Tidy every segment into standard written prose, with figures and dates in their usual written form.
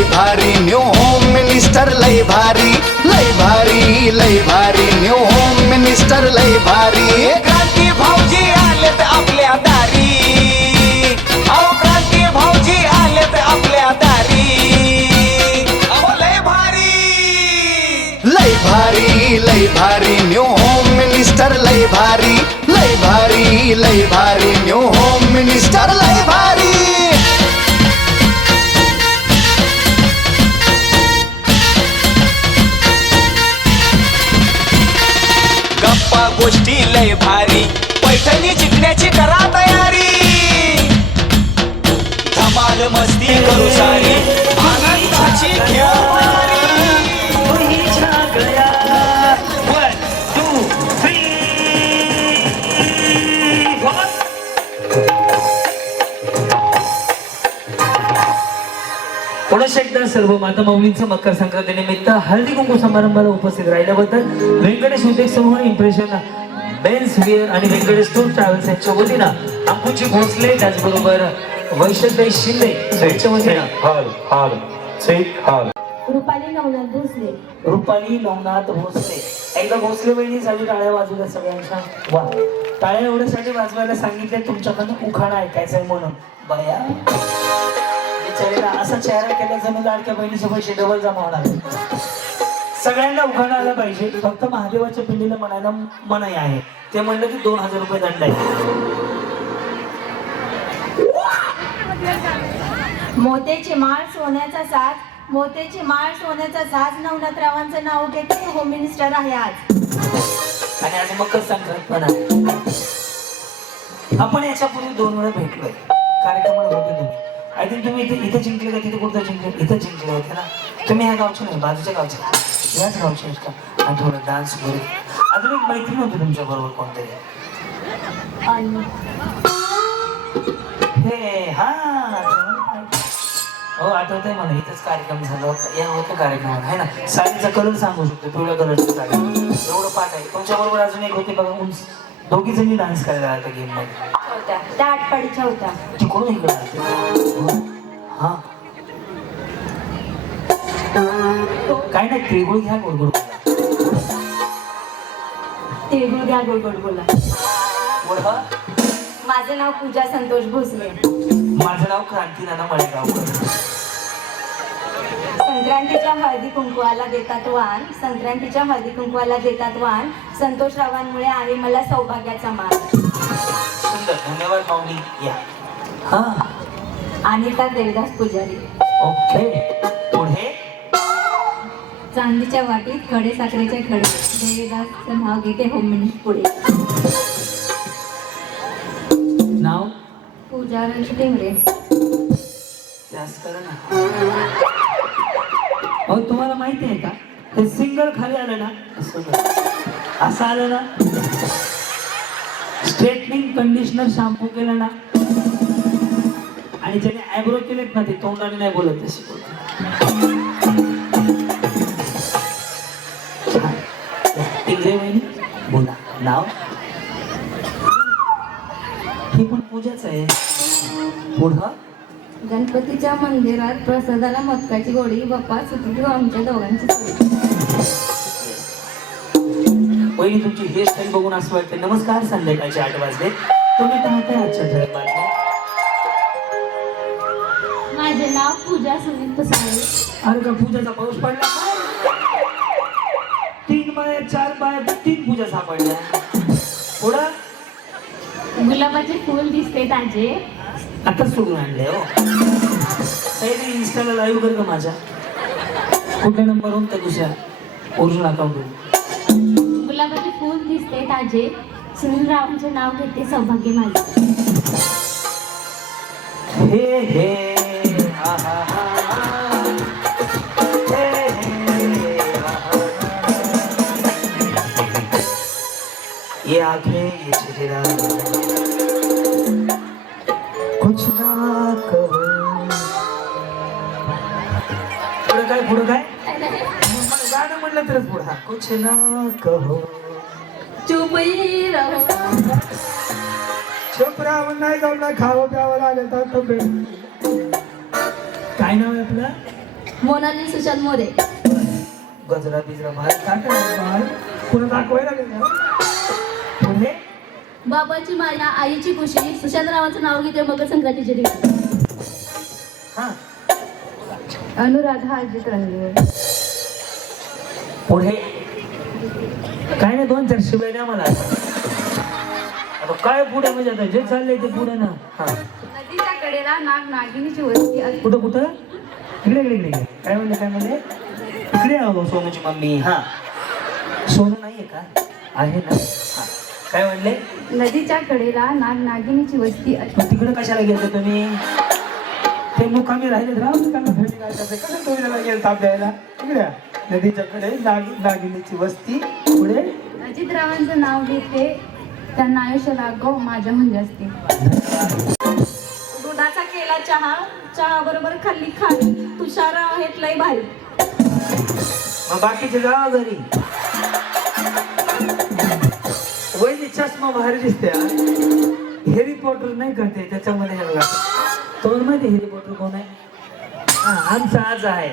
लय भारी new home minister लय भारी लय भारी लय भारी न्यू होम मिनिस्टर लय भारी क्रांती भाऊजी आलेत आपल्या दारी अहो क्रांती भाऊजी आलेत आपल्या दारी अहो लय भारी लय भारी न्यू होम मिनिस्टर लय भारी लय भारी न्यू होम मिनिस्टर लय भारी गप्पा गोष्टी लय भारी पैठणी जिंकण्याची करा तयारी धमाल मस्ती करू सारी आनंदाची घेऊ वारी. पुनश्च एकदा सर्व माता माऊलींचं मकर संक्रांती निमित्त हळदी कुंकू समारंभाला उपस्थित राहिल्याबद्दल व्यंकटेश उद्योग समूह इम्प्रेशन बेन्स विअर आणि व्यंकटेश टूर ट्रॅव्हल्स यांच्या वतीनं अंकुची भोसले त्याचबरोबर वैशलताई शिंदे यांच्या वतीनं रुपाली नवनाथ भोसले. रुपाली नवनाथ भोसले. एकदा भोसले बहिणीसाठी टाळ्या वाजवल्या सगळ्यांच्या. वा, टाळ्या एवढ्यासाठी वाजवायला सांगितले तुमच्याकडनं उखाणा ऐकायचा आहे म्हणून. बया बिचारीला असा चेहरा केला जणू लाडक्या बहिणीचे पैसे डबल जमा होणार. सगळ्यांना उखाणा आला पाहिजे. फक्त महादेवाच्या पिंडीला म्हणायला मनाई आहे. ते म्हणलं की 2000 रुपये दंड आहे. मोत्याची माळ सोन्याचा साज, मोत्याची माळ सोन्याचा साज नवनाथरावांचं नाव घेते होम मिनिस्टर आहे आज. आणि आज मकर संक्रांत पण आहे. आपण याच्यापूर्वी 2 वेळा भेटलोय कार्यक्रमाला होते तुम्ही. आय थिंक तुम्ही इथे जिंकले का तिथे कुठं जिंकले? इथं जिंकले होते ना तुम्ही. ह्या गावचे नाही, बाजूच्या गावचे, याच गावचे आहेत का? आणि थोडं डान्स वगैरे. अजून एक मैत्रीण होती तुमच्या बरोबर कोणतरी. हे हा हो आठवतंय मला. इथंच कार्यक्रम झाला होता. या होत्या कार्यक्रमात आहे ना. साडीचा कलर सांगू शकतो, पिवळ्या कलरची साडी. एवढं पाठ आहे. तुमच्या बरोबर अजून एक होते बघा, उंच. दोघी जणी डान्स करायला आल्या गेम मध्ये. त्या आटपाडीच्या होत्या. तिकडून इकडे आले. हा काय नाही, तिळगुळ घ्या, गोड गोड तिळगुळ घ्या, गोड गोड बोला. बोला. माझं नाव पूजा संतोष भोसले. माझं नाव क्रांती नाना मळेगावकर. संक्रांतीच्या हळदी कुंकवाला देतात वाण, संक्रांतीच्या हळदी कुंकवाला देतात वाण, संतोषरावांमुळे आहे मला सौभाग्याचा मान. सुंदर, धन्यवाद माऊली. या. हा अनिता देवदास पुजारी. ओके, पुढे. चांदीच्या वाटीत खडे साखरेचे खडे, देवदासचं नाव घेते होम मिनिस्टर पुढे. नाव पूजा टेंगरे. जास्त करा ना. मग तुम्हाला माहिती आहे का, हे सिंगल खाली आलं ना, असं आलं ना, स्ट्रेटनिंग कंडिशनर शॅम्पू केलं ना, आणि ज्याने आयब्रो केलेत ना, ते तोंडाने नाही बोलत तशी टिंगरे वहिनी बोला. नाव हे पण पूजाच आहे. पुढं. गणपतीच्या मंदिरात प्रसादाला मटकाची गोडी, बाप्पा सुखी आमच्या दोघांची जोडी. पहिली तुमची हेअरस्टाईल बघून असं वाटतं. नमस्कार, संध्याकाळचे 8 वाजले. तुम्ही पाहताय आजच्या ठळक बातम्या. माझे नाव पूजा सुनील पसाळे. अरे का पूजाचा पाऊस पडला. 3 बाय 4 बाय 3 पूजा सापडल्या. पुढं. गुलाबाचे फूल दिसते ताजे. आता सोडून आणले हो. काही इन्स्टाला लाईव्ह कर का माझ्या. कुठल्या नंबरवरून तर दुसऱ्या ओरिजिनल अकाउंटवरून. गुलाबाचे फूल दिसते ताजे, सुनील रावांचे नाव घेते सौभाग्य माझे. हे हे हा हा हा. हे हे हा हा. ये आंखें ये चेहरा कुछ ना कहो. पुढं काय, पुढं काय? मला गाणं म्हणलं तरच पुढं. हा, कुछ ना कहो. चुप ही रहो. चुप राहून नाही जाऊन ना खावं प्यावं लागेल तर. काय नाव आहे आपलं? मोनाली सुशांत मोरे. गजरा बिजरा बाहेर पुन्हा दाखवायला गेलं. पुढे बाबाची माया आईची खुशी सुशांतरावांचं नाव घेते मकर संक्रांतीच्या दिवशी. हा अनुराधा अजित रणदिवे. पुढे काय नाही 2-4 शिवाय द्या मला. आता काय पुढे म्हणजे आता जे चाललंय ते पुढे ना. हा नदीच्या कडेला नागिनीची वस्ती. कुठं इकडे काय म्हणले इकडे आहो सोनूची मम्मी. हा सोनू नाहीये का? आहे ना. हा काय म्हणले? नदीच्या कडेला नागिनीची वस्ती. मग तिकडे कशाला गेलते तुम्ही? ते मुकामी राहिले त्यांना भेटी काय करते कसं तुम्ही त्याला गेलं ताप द्यायला. इकडे नदीच्या कडे नागिनीची वस्ती. पुढे अजितरावांचं नाव घेते त्यांना आयुष्य लागो माझ्याहून जास्ती. दुधाचा केला चहा बरोबर खाल्ली खाली तुषार आहेत लय भारी. मग बाकीचे जावा घरी. वहिनी चष्मा भारी दिसते. हेरी पॉटर नाही करते त्याच्यामध्ये हे बघा. तुम्हाला माहिती हेरी पॉटर कोण आहे? हा आमचा आज आहे.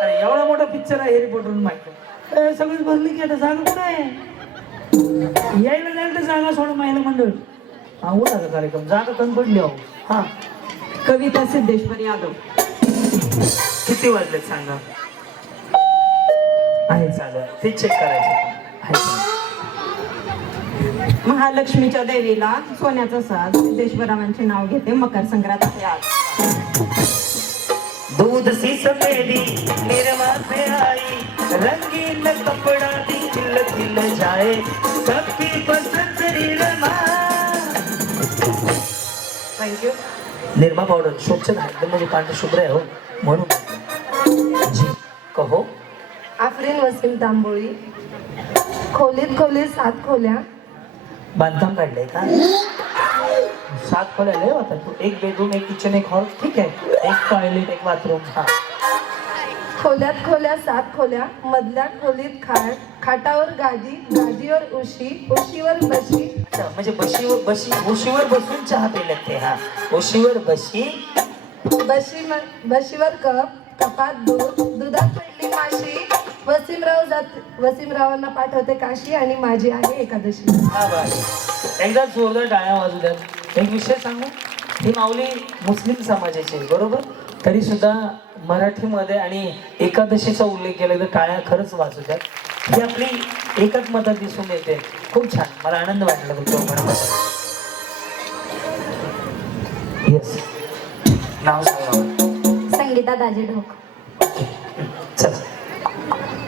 अरे एवढा मोठा पिक्चर आहे हेरी पॉटर माहिती. सगळीच भरली की आता जागा कुठं आहे? यायला जायला तर जागा सोडा महिला मंडळ. हा उठा का कार्यक्रम जागा कमी पडली. अहो हा कविता सिद्धेश्वर यादव. किती वाजलेत सांगा? आहे चालू ते चेक करायचं. महालक्ष्मीच्या देवीला सोन्याचा साज सिद्धेश्वरावांचे नाव घेते मकर संक्रांत आहे आज. दूध सी सफेदी निर्मा से आई रंगीन कपड़ा भी खिल खिल जाए सबकी पसंद निर्मा. थँक्यू. निर्मा पावडर स्वच्छ एकदम म्हणजे पांढर शुभ्र आहे हो म्हणून. जी कहो. आफरीन वसीम तांबोळी. खोलीत 7 खोल्या. बांधकाम काढलंय का? 7 खोल्या लय होता. तू 1 बेडरूम 1 किचन 1 हॉल ठीक आहे. 1 टॉयलेट 1 बाथरूम. हा खोल्यात 7 खोल्या. मधल्या खोलीत खाटावर गादीवर उशीवर बशी. अच्छा, म्हणजे उशीवर बसून चहा पिलेत ते. हा उशीवर बशीवर कपात दुधात पडली माशी. वसीमरावांना पाठवते काशी आणि माझी आहे एकादशी. हा बाय एकदा जोरदार टाळ्या वाजू द्या. एक विषय सांगू. ही माऊली मुस्लिम समाजाची आहे बरोबर. तरी सुद्धा मराठीमध्ये आणि एकादशीचा उल्लेख केला तर टाळ्या खरंच वाजू द्या. ही आपली एकच मतात दिसून येते. खूप छान. मला आनंद वाटला तुमच्या म्हणत. येस नाव सांगा. संगीता दाजी ढोक. चला.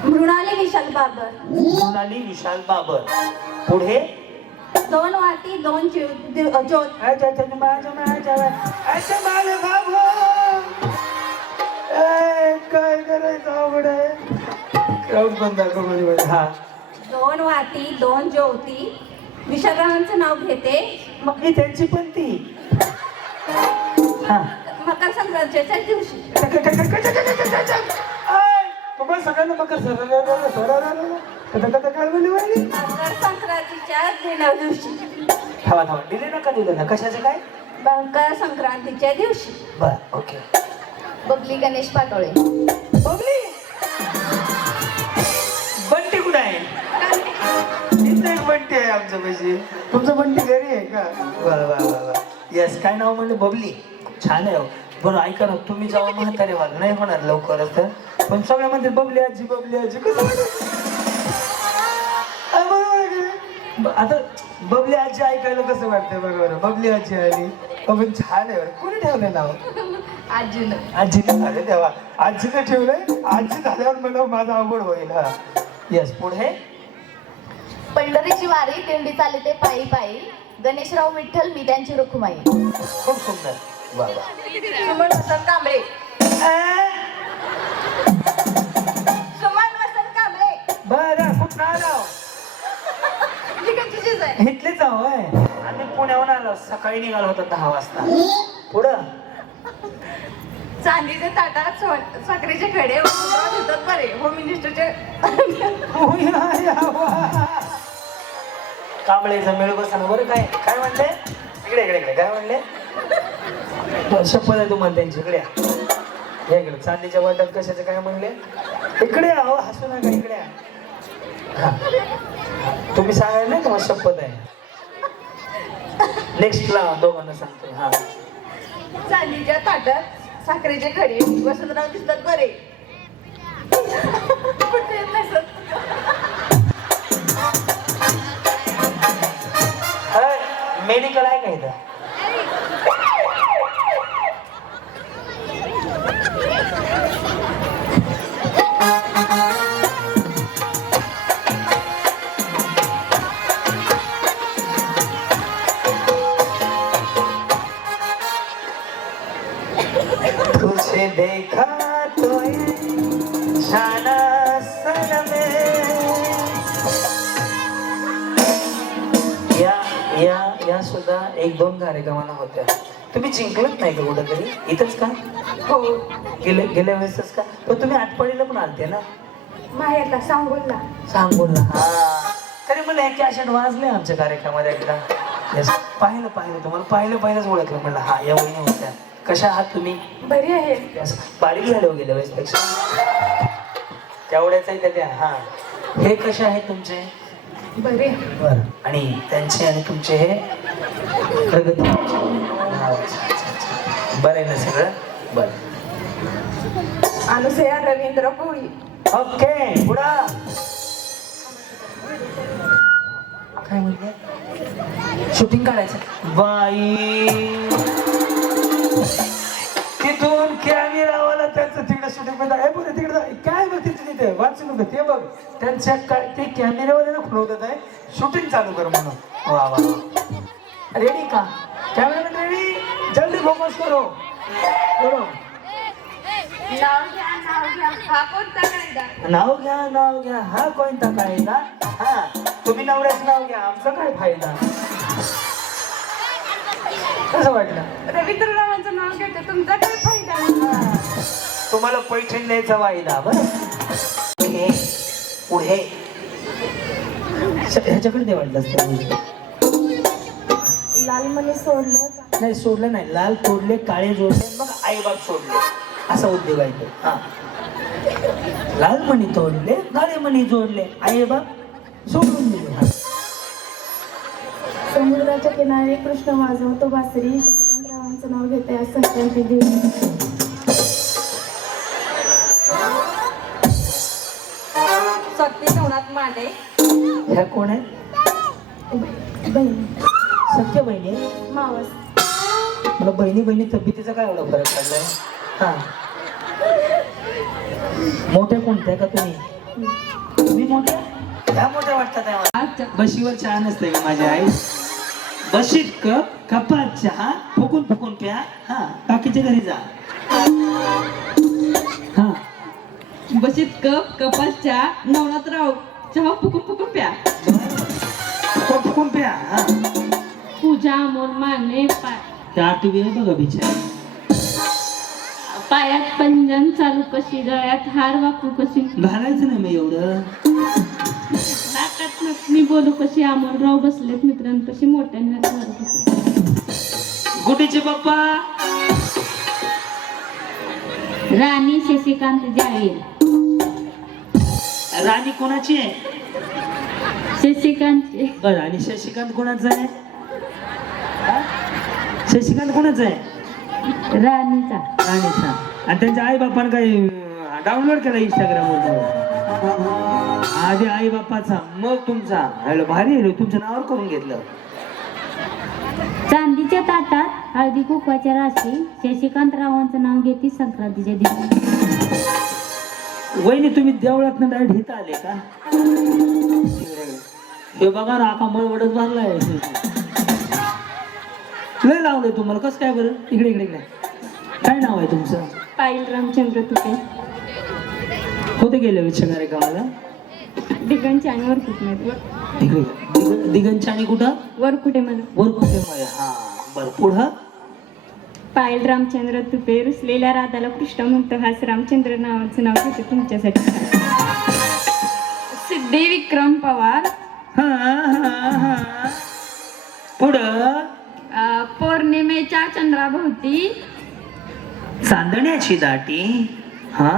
मृणाली विशाल बाबर. मृणाली विशाल बाबर. पुढे 2 वाटी 2 ज्योत. काय करायचं आवड आहे. क्राऊड बंद दाखव. हा 2 वाटी 2 ज्योती विशालरावांचं नाव घेते मग मी त्यांची पण ती. हा मकर संक्रांतीच्या दिवशी. तुम्हाला सगळ्यांना मकर काय बोलली वहिनी? मकर संक्रांतीच्या दिवशी. थांबा दिले ना का दिलं ना कशाचं काय? मकर संक्रांतीच्या दिवशी. बर ओके. बबली गणेश पाटोळे. बबली बंटी कुठे आहे? इथं एक बंटी आहे आमच्या पैसे. तुमचं बंटी घरी आहे का? वा येस. काय नाव म्हणलं? बबली. छान आहे. बरं ऐका ना तुम्ही जावा म्हातारे व्हाल नाही होणार लवकरच तर. पण सगळ्या म्हणते बबली आजी कसं आता बबली आजी ऐकायला कसं वाटतंय बरोबर. बबली आजी आली पण छान आहे. कोणी ठेवलं नाव? आजीनं. अरे देवा आजीनं ठेवलंय. आजी झाल्यावर मला माझा आवड होईल. हा येस. पुढे पंढरीची वारी दिंडी चालते पायी पायी गणेशराव विठ्ठल मी त्यांची रुखुमाई. खूप सुंदर. वा सुमन वसंत कांबळे. सुमन वसंत कांबळे. बरं कुठं आलो? इथलेच आहो. आम्ही पुण्याहून आलो. सकाळी निघालो होतो 10 वाजता. पुढं चांदीचे ताटात साखरेचे खडे देतात बरे होम मिनिस्टरचे. कांबळेचा मेळ बसणं. बरं काय म्हणले? इकडे काय म्हणले? शपथ आहे तुम्हाला त्यांची. इकडे हे इकडे चांदीच्या वाट्यात कशाचे काय म्हणले? इकडे अहो हसू नका, इकडे या. हा. तुम्ही सांगायला नाही का शपथ आहे. नेक्स्टला दोघांना सांगतो. हा चांदीच्या ताटात साखरेचे खडे वसंतराव दिसतात बरे. कुठे नसत. मेडिकल आहे का इथं? तुझे देखा तो जाना सनमे. या सुद्धा 1-2 कार्यक्रमाला होत्या. तुम्ही जिंकलत नाही का कुठेतरी? इथंच का? हो गेल्या वेळेसच का? पण तुम्ही आटपाडीला पण आलते ना? माहेरला सांगोलला. सांगोलला. हा तरी मला हे कॅशेट वाजले आमच्या कार्यक्रमात एकदा. Yes. पाहिलं तुम्हाला पहिलंच ओळखलं. म्हणलं हा या वहिनी होत्या. कशा आहात तुम्ही? बरी आहे. असं बारीक झालं गेल्या वेळेसपेक्षा. तेवढ्याच आहे त्या. हा हे कसे आहेत तुमचे? बरे. बर. आणि त्यांचे आणि तुमचे हे प्रगती. बरं आहे ना सगळं? बरं. अनुसया रवींद्र कोळी. ओके पुढं काय म्हणते? शूटिंग काढायचं बाई. तिथून कॅमेरावाला त्यांचं तिकडे शूटिंग मध्ये आहे. बरं तिकडे काय बघ तिथे तिथे वाचू नको ते बघ. त्यांच्या ते कॅमेरावाल्याला खुलवतात आहे शूटिंग चालू कर म्हणून. वा वा. रेडी का? Cameraman ready? जल्दी फोकस करो. करो. नाव घ्या हा कोणता कायदा? हा तुम्ही नवऱ्याचं नाव घ्या, आमचा काय फायदा? कसं वाटलं? रवींद्ररावांचं नाव घेते, तुमचा काय फायदा? तुम्हाला पैठण द्यायचा वायदा. बरं पुढे ह्याच्याकडे दे वाटलं. लालमणी सोडलं का? नाही सोडलं नाही. लाल तोडले काळे जोडले मग आईबाप सोडले असा उद्योग आहे तो. हा लाल मणी तोडले काळे मणी जोडले आईबाप सोडून दिले. समुद्राच्या किनारी कृष्ण वाजवतो बासरी. शशिकांतरावांचं नाव घेते आज संक्रांती दिवशी. शक्ती ठेवण्यात मांडे. ह्या कोण आहे? बहिणी सख्य बहिणी आहे? मावस. मला बहिणी तब्येतीचा काय एवढा फरक पडलाय? हा मोठ्या कोणत्या का तुम्ही मोठ्या? ह्या मोठ्या वाटतात. बशीवर चहा नसते का माझ्या आई? बशीत कपात चहा फुकून प्या. हा बाकीच्या घरी जा. हा बशीत कपात चहा नवनाथ राव चहा फुकून प्या. फुकून प्या. हा पूजा अमोल माने त्या टीव्ही आहे बघा बिचार. पायात पंजन चालू कशी, गळ्यात हार वाकू कशी, घालायचं नाही मग एवढं. नाकात मी बोलू कशी, अमोलराव बसलेत मित्रांपाशी मोठ्यांना. गुटीचे पप्पा राणी शशिकांत जाहीर. राणी कोणाची आहे? शशिकांत. बरं आणि शशिकांत कोणाचं आहे? शशिकांत कोणाचं आहे? राणीचा. राणीचा. आणि त्यांच्या आई बापानं काही डाउनलोड केला इंस्टाग्रामवर. आधी आई बापाचा मग तुमचा. हॅलो भारी आहे. तुमच्या नावावर करून घेतलं. चांदीच्या ताटात हळदी कुंकवाच्या राशी. शशिकांतरावांचं नाव घेते संक्रांतीच्या दिवशी. वहिनी तुम्ही देवळात डायरेक्ट इथं आले का? हे बघा ना आका मळवडच बांधलाय. लय लावलंय तुम्हाला. कसं काय बरं? इकडे काय नाव आहे तुमचं? पायल रामचंद्र तुटे. होते गेल्या वेळच्या कार्यक्रमाला? दिगंची आणि वरकुटे. इकडे दिगंची आणि कुठं? वरकुटे मला. वरकुटे मध्ये. हा बरं पुढं? पायल रामचंद्र तुपे. रुसलेल्या राधाला कृष्ण म्हणतो हाच रामचंद्र नावाचं नाव घेते तुमच्यासाठी. सिद्धी विक्रम पवार. हा पुढं? पौर्णिमेच्या चंद्राभोवती चांदण्याची दाटी. हा,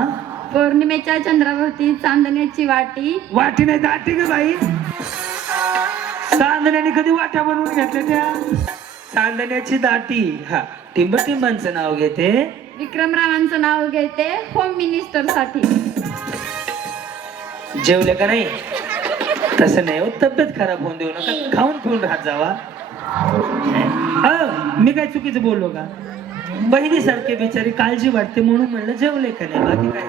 पौर्णिमेच्या चंद्राभोवती चांदण्याची वाटी. वाटी नाही दाटी ग बाई. चांदण्याने कधी वाट्या बनवून घेतल्या त्या? चांदण्याची दाटी. हा, टिंबटिंबांचं नाव घेते. विक्रमरावांचं नाव घेते होम मिनिस्टर साठी. जेवले का नाही? तसं नाही हो, तब्येत खराब होऊन देऊ नका, खाऊन पिऊन राहत जावा. मी काय चुकीचं बोललो का? बहिणीसारखे बिचारी काळजी वाटते म्हणून म्हणलं जेवले का नाही, बाकी काय.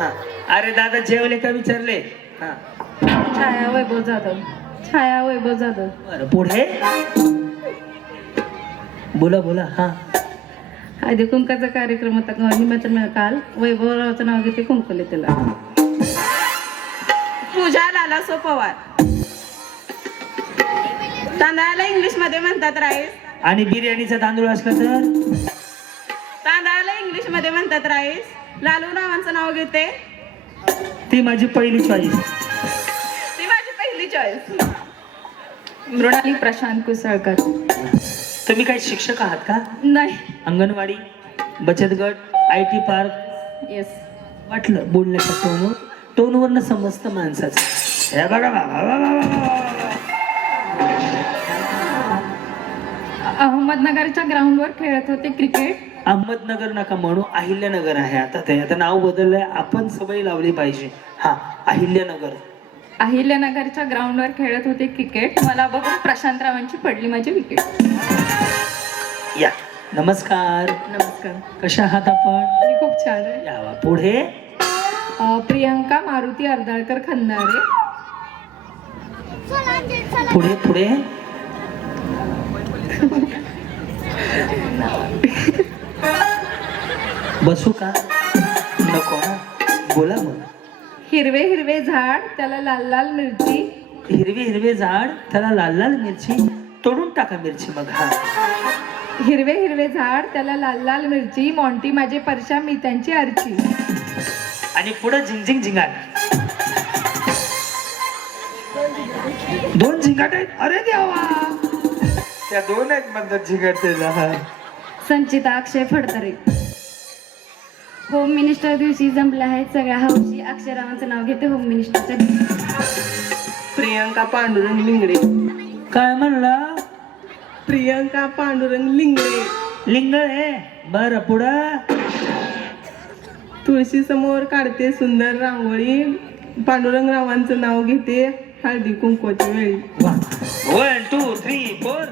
हा, अरे दादा जेवले का विचारले. हा, छाया वैभव जाधव. छाया वैभव जाधव. बरं पुढे बोला बोला. हा, हळदी कुंकाचा कार्यक्रम होता निमंत्रण काल. वैभवरावाचं नाव घेते कुंकले त्याला. पूजा लालासो पवार. तांदळाला इंग्लिश मध्ये म्हणतात राईस. आणि बिर्याणीचा तांदूळ असला तर तांदळाला इंग्लिश मध्ये म्हणतात राईस. लालू रावांचं नाव घेते. ती माझी पहिली चॉईस. ती माझी पहिली चॉईस. मृणाली प्रशांत कुसळकर. तुम्ही काय शिक्षक आहात का? नाही. अंगणवाडी, बचत गट, IT पार्क? येस. वाटलं बोलण्याच्या टोनवरनं समजतं माणसाचं. हे बघा अहमदनगरच्या ग्राउंडवर खेळत होते क्रिकेट. अहमदनगर नका म्हणू, अहिल्यानगर आहे आता. ते आता नाव बदललंय, आपण सवय लावली पाहिजे. हा, अहिल्यानगर. अहिल्यानगरच्या ग्राउंडवर खेळत होते क्रिकेट. मला बघून प्रशांतरावांची पडली माझी विकेट. या, नमस्कार. नमस्कार. कशा आहात आपण? मी खूप छान आहे. यावा पुढे. प्रियंका मारुती अर्दाळकर खंदारे. पुढे पुढे. बसू का? नको ना, बोला मग. हिरवे हिरवे झाड त्याला लाल लाल मिरची. हिरवे हिरवे झाड त्याला लाल लाल मिरची. तोडून टाका मिरची मग. हा, हिरवे हिरवे झाड त्याला लाल लाल मिरची. मॉन्टी माझे परशा मी त्यांची आरची. आणि पुढे झिंगझिंग झिंगाट. 2 झिंगाट आहेत. अरे देवा, त्या 2 आहेत म्हणतात झिंगाटेला. संचिता अक्षय फडतरे. होम मिनिस्टर दिवशी जमल्या आहेत सगळ्या हौशी. अक्षयरावांचं नाव घेते होम मिनिस्टरच्या दिवशी. प्रियंका पांडुरंग लिंगडे. काय म्हणला? प्रियंका पांडुरंग लिंगडे. लिंगळ आहे. बरं पुढं. तुळशी समोर काढते सुंदर रांगोळी. पांडुरंग रावांचं नाव घेते हळदी कुंकवाच्या वेळी. 1 2 3 4.